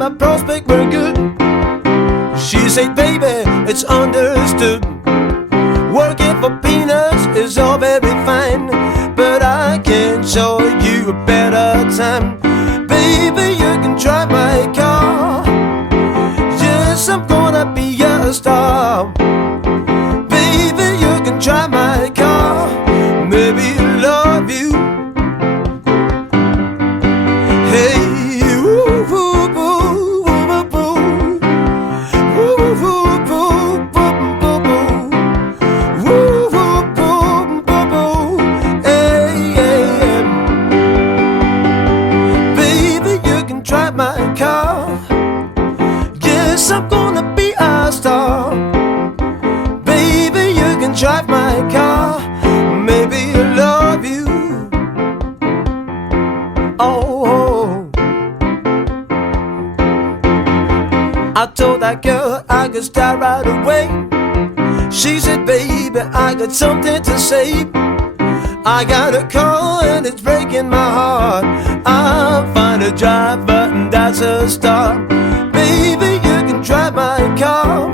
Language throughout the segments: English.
my prospect were good. She said, baby, it's understood. Working for peanuts is all very fine, but I can show you a better time. Baby, you can drive my car. Yes, I'm gonna be a star. Baby, you can drive my car. Maybe I'll love you. Hey, woo, woo, woo, woo, woo, woo, woo, woo, woo, woo, woo, woo, woo, woo, hey, hey, hey. Baby, you can drive my car. Yes, I'm gonna be a star. Baby, you can drive my car. Maybe I'll love you. Oh, I told that girl I could start right away. She said, baby, I got something to say. I got a call and it's breaking my heart. I'm fine to drive, but that's a start. Baby, you can drive my car.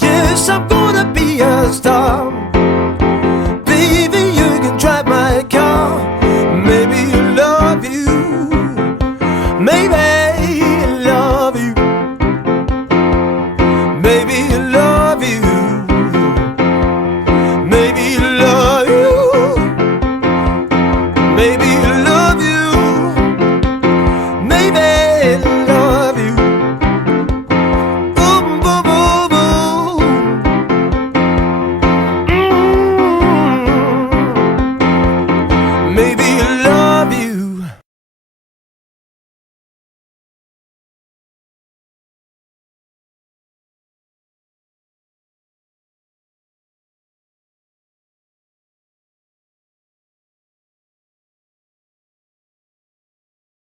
Yes, I'm gonna be a star. Baby, you can drive my car. Maybe I'll love you. Maybe I'll love you. Maybe I'll love you. Maybe I'll love you. Maybe I'll love you. Maybe I'll love you. Boom, boom, boom, boom. Maybe